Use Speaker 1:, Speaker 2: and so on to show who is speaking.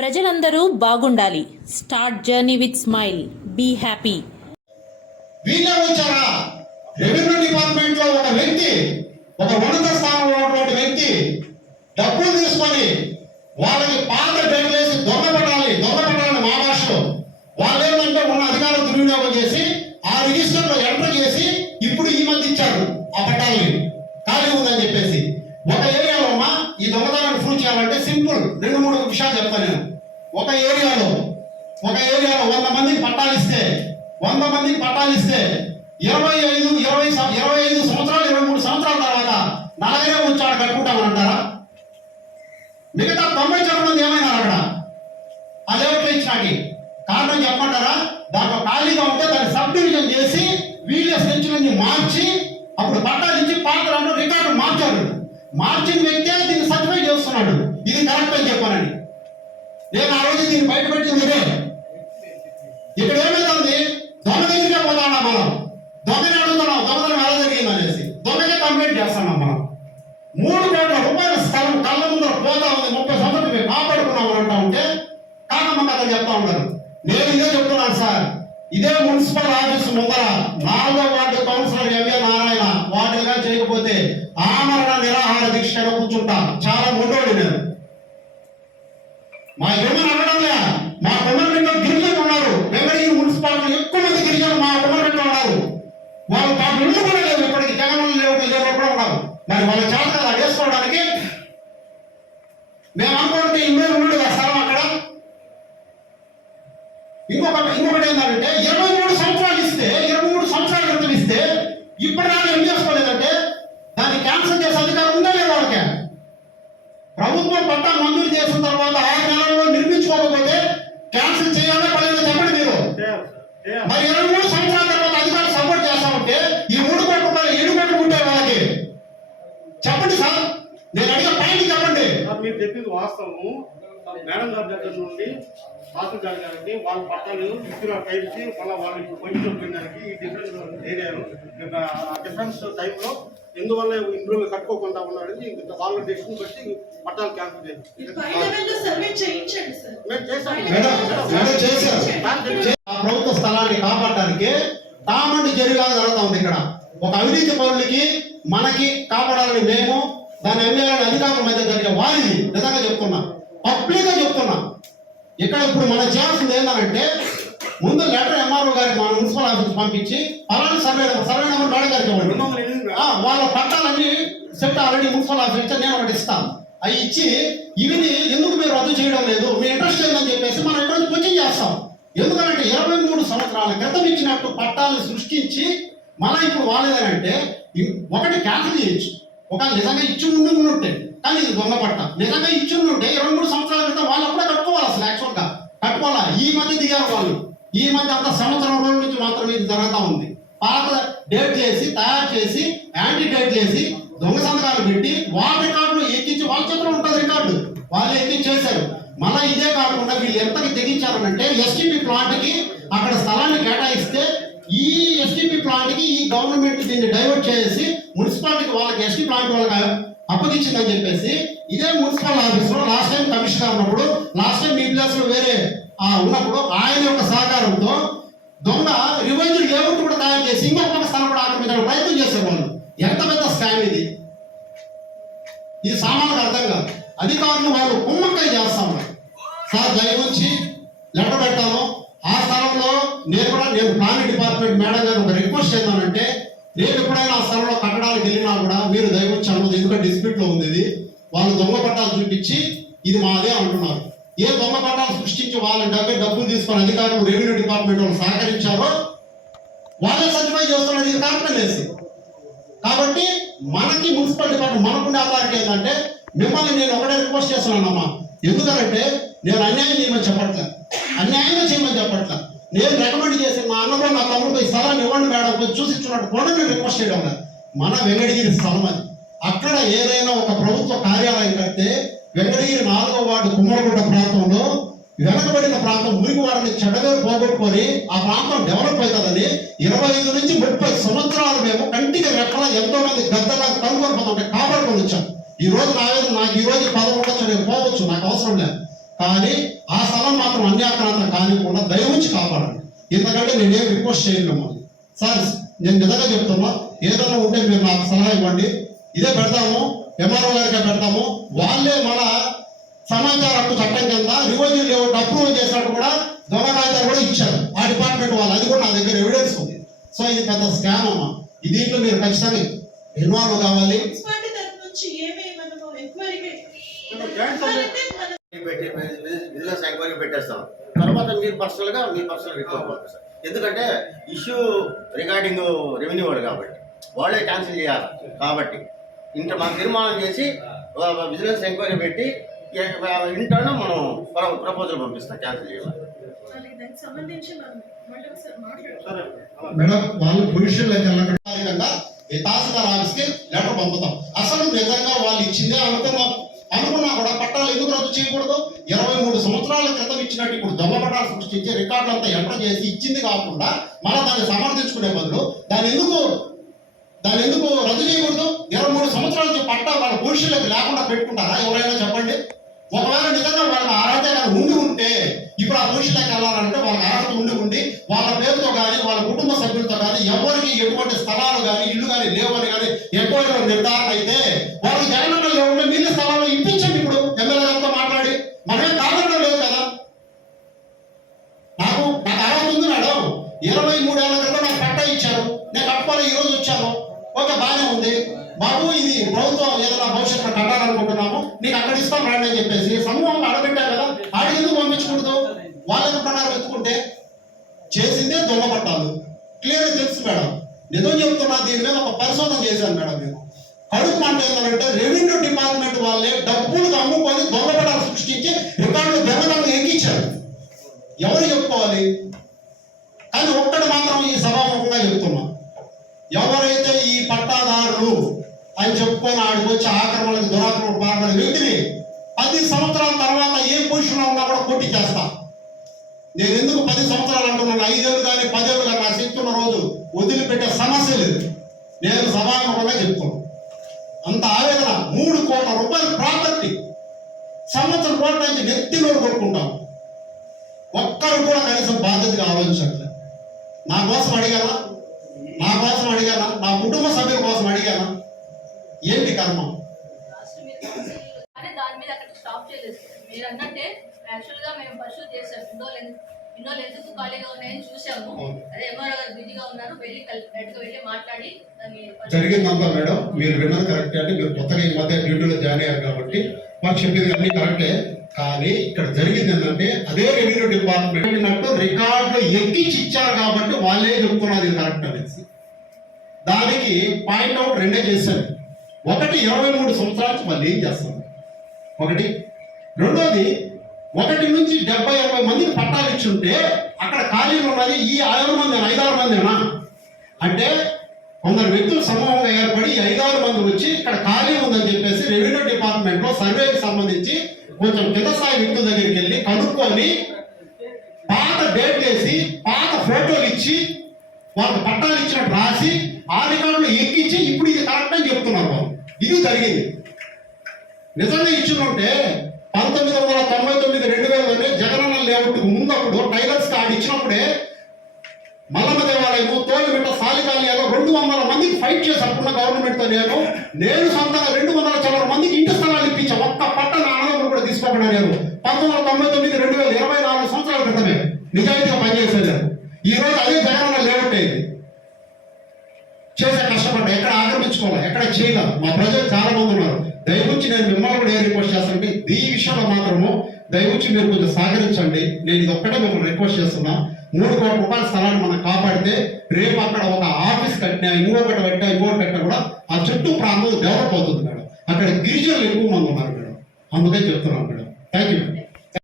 Speaker 1: ప్రజలందరూ బాగుండాలి. Start journey with smile be happy
Speaker 2: revenue డిపార్ట్మెంట్లో ఒక వ్యక్తి ఒక ఉన్నత స్థానంలో ఉన్నటువంటి వ్యక్తి డబ్బులు తీసుకొని వాళ్ళకి పాత డబ్బులు వేసి దొంగ పట్టాలి దొంగ పట్టాలని మా భాషలో వాళ్ళు ఏంటంటే ఉన్న అధికారం దుర్వినియోగం చేసి ఆ రిజిస్టర్లో ఎంటర్ చేసి ఇప్పుడు ఈ మధ్య ఇచ్చారు ఆ పట్టాలని ఖాళీ ఉందని చెప్పేసి ఒక ఏరియాలో అమ్మా ఈ దొంగతనాన్ని ప్రూవ్ చేయాలంటే సింపుల్ రెండు మూడు విషయాలు చెప్తాను నేను ఒక ఏరియాలో ఒక ఏరియాలో వంద మందికి పట్టాలు ఇస్తే వంద మందికి పట్టాలు ఇస్తే ఇరవై ఐదు ఇరవై ఇరవై ఐదు సంవత్సరాలు ఇరవై మూడు సంవత్సరాల తర్వాత నలభై వచ్చాడు కట్టుకుంటామని మిగతా తొంభై శాతం మంది ఏమైనా అక్కడ? అదేమిట్లో ఇచ్చినాకి. కారణం చెప్పమంటారా? దాంట్లో ఖాళీగా ఉంటే దాన్ని సబ్ డివిజన్ చేసి వీళ్ళ సెంచురీని మార్చి అప్పుడు పట్టాలు ఇచ్చి పాత్రలను రికార్డు మార్చాడు. మార్చిన వ్యక్తే దీన్ని సర్టిఫై చేస్తున్నాడు. ఇది కరెక్ట్ అని చెప్పానండి నేను ఆ రోజు దీన్ని బయటపెట్టింది ఇదే. ఇక్కడ ఏమైంది దొంగ దగ్గర పోతాడా మనం. దొంగని అడుగుతున్నాం దొంగతనం ఎలా జరిగింది అనేసి. దొంగకే కంప్లైంట్ చేస్తున్నాం మనం. మూడు కోట్ల రూపాయల స్థలం కళ్ళ ముందర పోతా ఉంది. ముప్పై సంవత్సరాలు మేము కాపాడుకున్నాం అంటా ఉంటే కాకమ్మ కథలు చెప్తా ఉన్నారు. నేను ఇదే చెప్తున్నాను సార్. ఇదే మున్సిపల్ ఆఫీస్ ముందర నాలుగో వార్డు కౌన్సిలర్ ఎంఏ నారాయణ వాటిగా చేయకపోతే ఆమరణ నిరాహార దీక్ష కూర్చుంటా. చాలా ముండోడు నేను. మా యువమని అనడంలే మా కుమ్మరిలో గిరిజనులు ఉన్నారు. వెంకటగిరి మున్సిపాలిటీ ఎక్కువ మంది గిరిజనులు మా కుమ్మరిలో ఉన్నారు. వాళ్ళు పాప ఇల్లు కూడా లేవు ఇప్పటికి జగన్ లేవు లేవు కూడా ఉన్నారు. మరి వాళ్ళ చేత కదా వేసుకోవడానికి. మేము అనుకుంటే ఇల్లు ఉన్నాడు కదా స్థలం అక్కడ. ఇంకొక ఇంకొకటి ఏంటంటే ఇరవై మూడు సంవత్సరాలు ఇస్తే ఇరవై మూడు సంవత్సరాల క్రితం ఇస్తే ఇప్పటిదాకా మీరు ఇరవై మూడు సంవత్సరాల తర్వాత అధికారులు సపోర్ట్ చేస్తా ఉంటే ఈ మూడు కోట్ల రూపాయలు ఏడు కోట్లు ఉంటాయి వాళ్ళకి. చెప్పండి సార్. నేను అడిగే పాయింట్ చెప్పండి.
Speaker 3: మీరు చెప్పింది వాస్తవము. మేడం గారి దగ్గర నుండి తహసీల్దార్ గారికి వాళ్ళ పట్టాలు ఇచ్చిన టైంకి మళ్ళీ వాళ్ళు ఇప్పుడు కొంచెం పోయినానికి ఈ డిఫరెన్స్ ఏరియాను డిఫరెన్స్ టైంలో ఎందువల్ల ఇంట్లో కట్టుకోకుండా ఉన్నారని ఇంక వాళ్ళ డెసిషన్ బట్టి పట్టాలు క్యాన్సిల్
Speaker 2: చేశారు. ప్రభుత్వ స్థలాన్ని కాపాడడానికి టామండ్ జరిలాగా జరుగుతా ఉంది ఇక్కడ. ఒక అవినీతి పౌరులకి మనకి కాపాడాలని మేము దాని ఎమ్మెల్యేల అధికారుల మధ్య జరిగే వారిని నిజంగా చెప్తున్నా. పబ్లిక్గా చెప్తున్నా. ఇక్కడ ఇప్పుడు మనం చేయాల్సింది ఏంటంటే ముందు లెటర్ ఎంఆర్ఓ గారికి మన మున్సిపల్ ఆఫీస్ పంపించి పలానా survey number survey number madam గారికి ఇవ్వండి. వాళ్ళ పట్టాలన్నీ సెట్ ఆల్రెడీ మున్సిపల్ ఆఫీస్ ఇచ్చి నేను ఒకటి ఇస్తాను. అవి ఇచ్చి ఇవిని ఎందుకు మీరు రద్దు చేయడం లేదు? మీ ఇంట్రెస్ట్ లేదని చెప్పేసి మనం ఇక్కడ కోచింగ్ చేస్తాం. ఎందుకంటే ఇరవై మూడు సంవత్సరాల క్రితం ఇచ్చినట్టు పట్టాలను సృష్టించి మళ్ళీ ఇప్పుడు ఇ- ఒకటి క్యాన్సిల్ చేయొచ్చు. ఒక నిజంగా ఇచ్చి ఉండి ఉంటే కానీ ఇది దొంగ పట్ట. నిజంగా ఇచ్చి ఉంటే ఇరవై మూడు సంవత్సరాల క్రితం వాళ్ళు అప్పుడే కట్టుకోవాలి అసలు యాక్చువల్గా కట్టుకోవాలా ఈ మధ్య దిగారు వాళ్ళు ఈ మధ్య అంత సంవత్సరం రోజుల నుంచి మాత్రమే ఇది జరుగుతూ ఉంది. పాత డేట్ చేసి తయారు చేసి యాంటీ డేట్ చేసి దొంగ సంతకాలు పెట్టి వాళ్ళ రికార్డులు ఎక్కించి వాళ్ళ చేతిలో ఉంటుంది రికార్డు వాళ్ళు ఎక్కించేశారు. మళ్ళీ ఇదే కాకుండా వీళ్ళు ఎంతకి తెగించారంటే ఎస్టీపీ ప్లాంట్కి అక్కడ స్థలాన్ని కేటాయిస్తే ఈ ఎస్టీపీ ప్లాంట్కి ఈ గవర్నమెంట్ దీన్ని డైవర్ట్ చేసి మున్సిపాలిటీకి వాళ్ళకి ఎస్టీ ప్లాంట్ వాళ్ళకి అప్పగించిందని చెప్పేసి ఇదే మున్సిపల్ ఆఫీస్లో లాస్ట్ టైం కమిషనర్ ఉన్నప్పుడు లాస్ట్ టైం మీ ప్లేస్లో వేరే ఉన్నప్పుడు ఆయన యొక్క సహకారంతో దొంగ రివైజ్డ్ లేఅవుట్ కూడా తయారు చేసి ఇంకొక స్థలం కూడా ఆక్రమించడానికి ప్రయత్నం చేసేవాళ్ళు ఎంత పెద్ద స్కామ్ ఇది? ఇది సామాన్యులకు అర్థం కాదు. అధికారులు వాళ్ళు కుమ్మక్కై చేస్తా ఉన్నారు. సార్ దయ లెటర్ పెట్టాము ఆ స్థలంలో నేను కూడా నేను ప్లానింగ్ డిపార్ట్మెంట్ మేడం గారు ఒక రిక్వెస్ట్ చేశానంటే రేపు ఎప్పుడైనా ఆ స్థలంలో కట్టడానికి వెళ్ళినా కూడా మీరు దయ అనుమతి ఎందుకంటే డిస్ప్యూట్లో ఉంది ఇది వాళ్ళు దొంగ పట్టాలు చూపించి ఇది మాదే అంటున్నారు. ఏ దొంగ పట్టాలు సృష్టించి వాళ్ళ దగ్గర డబ్బులు తీసుకుని అధికారులు రెవెన్యూ డిపార్ట్మెంట్ వాళ్ళు సహకరించారో వాళ్ళే సర్టిఫై చేస్తున్నారు ఇది లేదు కాబట్టి మనకి మున్సిపల్ డిపార్ట్మెంట్ మనకుండే అథారిటీ ఏంటంటే మిమ్మల్ని నేను ఒకటే రిక్వెస్ట్ చేస్తున్నానమ్మా. ఎందుకంటే నేను అన్యాయం చేయమని చెప్పట్లే. అన్యాయంగా చేయమని చెప్పట్లే. నేను రికమెండ్ చేసి మా అన్నలో నా తమ్ముడికి ఈ స్థలాన్ని ఇవ్వండి మేడం కొంచెం చూసి ఇచ్చినట్టు కూడా నేను రిక్వెస్ట్ చేయడం లేదు. మన వెంకటగిరి స్థలం అది. అక్కడ ఏదైనా ఒక ప్రభుత్వ కార్యాలయం కడితే వెంకటగిరి నాలుగో వార్డు కుమ్మరగుట్ట ప్రాంతంలో వెనకబడిన ప్రాంతం మురికి వారిని చెడగా పోగొట్టుకొని ఆ ప్రాంతం డెవలప్ అవుతుందని ఇరవై ఐదు నుంచి ముప్పై సంవత్సరాలు మేము కంటికి రెక్కల ఎంతో మంది గద్దలా కనుగొనిపోతుంటే కాపాడుకొని వచ్చాం. ఈ రోజు నా నాకు ఈ రోజు పదకొండొచ్చు నేను పోవచ్చు నాకు అవసరం లేదు. కానీ ఆ స్థలం మాత్రం అన్యాక్రాంతం కానివ్వకుండా దయవుంచి కాపాడండి. ఎందుకంటే నేనేం రిక్వెస్ట్ చేయను మిమ్మల్ని. సార్ నేను నిజంగా చెప్తున్నా ఏదైనా ఉంటే మీరు నాకు సలహా ఇవ్వండి. ఇదే పెడతాము. ఎంఆర్ఓ గారికే పెడతాము. వాళ్ళే మన సమాచార హక్కు చట్టం కింద రివెన్యూ లేఅవుట్ అప్రూవల్ చేసినట్టు కూడా దొంగ కాగితాలు కూడా ఇచ్చారు. ఆ డిపార్ట్మెంట్ వాళ్ళు. అది కూడా నా దగ్గర ఎవిడెన్స్ ఉంది. సో ఇది పెద్ద స్కామ్ అమ్మా. ఈ దీంట్లో మీరు ఖచ్చితంగా ఇన్వాల్వ్ కావాలి.
Speaker 4: ఎంక్వైరీ
Speaker 5: పెట్టేస్తాం. తర్వాత మీరు పర్సనల్గా మీ పర్సనల్ రిపోర్ట్ పంపిస్తారు. ఎందుకంటే ఇష్యూ రిగార్డింగ్ రెవెన్యూ వాడు కాబట్టి. వాళ్ళే క్యాన్సిల్ చేయాలి. కాబట్టి ఇంత మనం తీర్మానం చేసి బిజినెస్ ఎంక్వైరీ పెట్టి ఇంటర్న్ మనం ప్రపోజల్ పంపిస్తాం క్యాన్సిల్
Speaker 4: మనం
Speaker 3: అలా
Speaker 2: మేడం వాళ్ళు ఈ తహసీల్దార్ ఆఫీస్కి లెటర్ పంపుతాం. అసలు నిజంగా వాళ్ళు ఇచ్చిందే అనుకున్నాం. అనుకున్నా కూడా పట్టాలు ఎందుకు రద్దు చేయకూడదు? ఇరవై మూడు సంవత్సరాల క్రితం ఇచ్చినట్టు ఇప్పుడు దొంగ పట్టాలు సృష్టించి రికార్డులు అంతా ఎంటర్ చేసి ఇచ్చింది కాకుండా మళ్ళీ దాన్ని సమర్థించుకునే బదులు దాన్ని ఎందుకు దాన్ని ఎందుకు రద్దు చేయకూడదు? ఇరవై మూడు సంవత్సరాల నుంచి పట్టా వాళ్ళ పొజిషన్లోకి లేకుండా పెట్టుకుంటారా? ఎవరైనా చెప్పండి. ఒకవేళ నిజంగా వాళ్ళ అర్హత ఉండి ఉంటే ఇప్పుడు ఆ పొజిషన్లోకి వెళ్ళాలంటే వాళ్ళ అర్హత ఉండి ఉండి వాళ్ళ పేరుతో కానీ వాళ్ళ కుటుంబ సభ్యులతో కానీ ఎవరికి ఎటువంటి స్థలాలు కానీ ఇల్లు కానీ లేవని కానీ ఎంక్వైరీలో నిర్ధారణ అయితే వాళ్ళకి జగనన్న లేవుంటే మిగిలిన స్థలాలు ఇప్పించండి ఇప్పుడు. ఎమ్మెల్యే గారితో మాట్లాడి. మనమే కాదనడం లేదు కదా. నాకు నాకు అర్హత ఉంది మేడం. ఇరవై మూడేళ్ళ క్రితం నాకు పట్టా ఇచ్చారు. నేను కట్టుకోవాలి ఈ రోజు వచ్చాను. ఓకే బాగానే ఉంది. బాబు ఇది ప్రభుత్వం ఏదైనా భవిష్యత్తులో కట్టాలనుకుంటున్నాము నీకు అక్కడ ఇస్తాం రాండి అని చెప్పేసి సమూహంగా అడగట్టారు కదా ఆడికి ఎందుకు పంపించకూడదు? వాళ్ళ ప్రకారం ఎత్తుకుంటే చేసిందే దొంగ పట్టాలు. క్లియర్ తెలుసు మేడం. నిజం చెప్తున్నా దీని మీద ఒక పరిశోధన చేశాను మేడం నేను. కడుపు మాట ఏంటంటే రెవెన్యూ డిపార్ట్మెంట్ వాళ్ళే డబ్బులు అమ్ముకొని దొంగపడాలు సృష్టించి రికార్డులు దొంగతనం ఎక్కించారు. ఎవరు చెప్పుకోవాలి? కానీ ఒక్కటి మాత్రం ఈ సభాముఖంగా చెప్తున్నా. ఎవరైతే ఈ అని చెప్పుకొని ఆడికి వచ్చి ఆక్రమణకు దురాక్రమణ పాల్పడే వ్యక్తిని పది సంవత్సరాల తర్వాత ఏ పొజిషన్లో ఉన్నా కూడా పోటీ చేస్తా. నేను ఎందుకు పది సంవత్సరాలు అంటున్నాను? ఐదేళ్ళు కానీ పదేళ్ళు కానీ నా శక్తి ఉన్న రోజు వదిలిపెట్టే సమస్య లేదు. నేను సమానంగా చెప్తున్నాను. అంత ఆవేదన మూడు కోట్ల రూపాయల ప్రాపర్టీ. సంవత్సరం కోట్ల నుంచి నెత్తిలో కొట్టుకుంటాం. ఒక్కరు కూడా కనీసం బాధ్యతగా ఆలోచించట్లేదు. నా కోసం అడిగారా ఏంటి కర్మ?
Speaker 6: లాస్ట్ మీరు కౌన్సిల్ కానీ దాని మీద అక్కడ స్టాప్ చేయలేదు. మీరు అన్నట్టే యాక్చువల్గా మేము పర్సూ చేసాం ఇండో లెన్స్ ఇండో ఎందుకు ఖాళీగా ఉన్నాయని చూసాము
Speaker 2: అవును.
Speaker 6: అదే ఎంఆర్ఓ గారు బిజీగా ఉన్నారు. వెళ్ళి డైరెక్ట్గా వెళ్ళి మాట్లాడి దాన్ని pursue
Speaker 2: జరిగిందంతా మేడం. మీరు విన్నది కరెక్టే అంటే మీరు కొత్తగా ఈ మధ్య డ్యూటీలో జాయిన్ అయ్యారు కాబట్టి మాకు చెప్పింది అన్ని కరెక్టే కానీ ఇక్కడ జరిగింది ఏంటంటే అదే రెవెన్యూ డిపార్ట్మెంట్ రికార్డులు ఎక్కించి ఇచ్చారు కాబట్టి వాళ్ళే చెప్తున్నది ఇది కరెక్ట్ అనేసి. దానికి పాయింట్ అవుట్ రెండే చేశారు. ఒకటి ఇరవై మూడు సంవత్సరాలకు వాళ్ళు ఏం చేస్తారు ఒకటి. రెండోది ఒకటి నుంచి డెబ్బై ఎనభై మందికి పట్టాలు ఇచ్చుంటే అక్కడ ఖాళీలు ఉన్నది ఈ ఆరు మంది ఐదారు మందినా అంటే కొందరు వ్యక్తులు సమూహంగా ఏర్పడి ఐదారు మంది వచ్చి ఇక్కడ ఖాళీ ఉందని చెప్పేసి రెవెన్యూ డిపార్ట్మెంట్లో సర్వేకి సంబంధించి కొంచెం కింద స్థాయి వ్యక్తుల దగ్గరికి వెళ్ళి కనుక్కొని పాత డేట్ వేసి పాత ఫోటోలు ఇచ్చి వాళ్ళకి పట్టాలు ఇచ్చినట్టు రాసి ఆ రికార్డులు ఎక్కించి ఇప్పుడు ఇది కరెక్ట్ అని చెప్తున్నారు. వాళ్ళు ఇది జరిగింది. నిజంగా ఇచ్చినుంటే పంతొమ్మిది వందల తొంభై తొమ్మిది రెండు వేలలోనే జగనన్న లేఅవుట్ ముందప్పుడు టైలర్స్ కార్డు ఇచ్చినప్పుడే మల్లమ్మ దేవాలయము తోలిమిట్ట సాలికాల్యాలో రెండు వందల మందికి ఫైట్ చేసి గవర్నమెంట్తో నేను నేను సొంతంగా రెండు వందల చిల్లర మందికి ఇంటి స్థలాలు ఇప్పించా. ఒక్క పట్ట నా కూడా తీసుకోకుండా నేను పంతొమ్మిది వందల తొంభై తొమ్మిది రెండు వేల ఇరవై నాలుగు సంవత్సరాల క్రితమే నిజాయితీగా పనిచేసేది ఈ రోజు అదే జగనన్న లేఅవుట్ అయింది చేసే కష్టపడ్డా ఎక్కడ ఆక్రమించుకోవాలి మా ప్రజలు చాలా మంది ఉన్నారు. దయవుంచి నేను మిమ్మల్ని కూడా ఏ రిక్వెస్ట్ చేస్తానంటే ఈ విషయంలో మాత్రము దయవుంచి మీరు కొంచెం సహకరించండి. నేను ఇది ఒక్కటే మిమ్మల్ని రిక్వెస్ట్ చేస్తున్నా. మూడు కోట్ల రూపాయల స్థలాన్ని మనం కాపాడితే రేపు అక్కడ ఒక ఆఫీస్ కట్టినా ఇంకొకటి కట్టినా ఇంకొకటి కట్టినా కూడా ఆ చుట్టూ ప్రాంతం డెవలప్ అవుతుంది మేడం. అక్కడ గిరిజనులు ఎక్కువ మంది ఉన్నారు మేడం. అందుకే చెప్తున్నాను మేడం. Thank you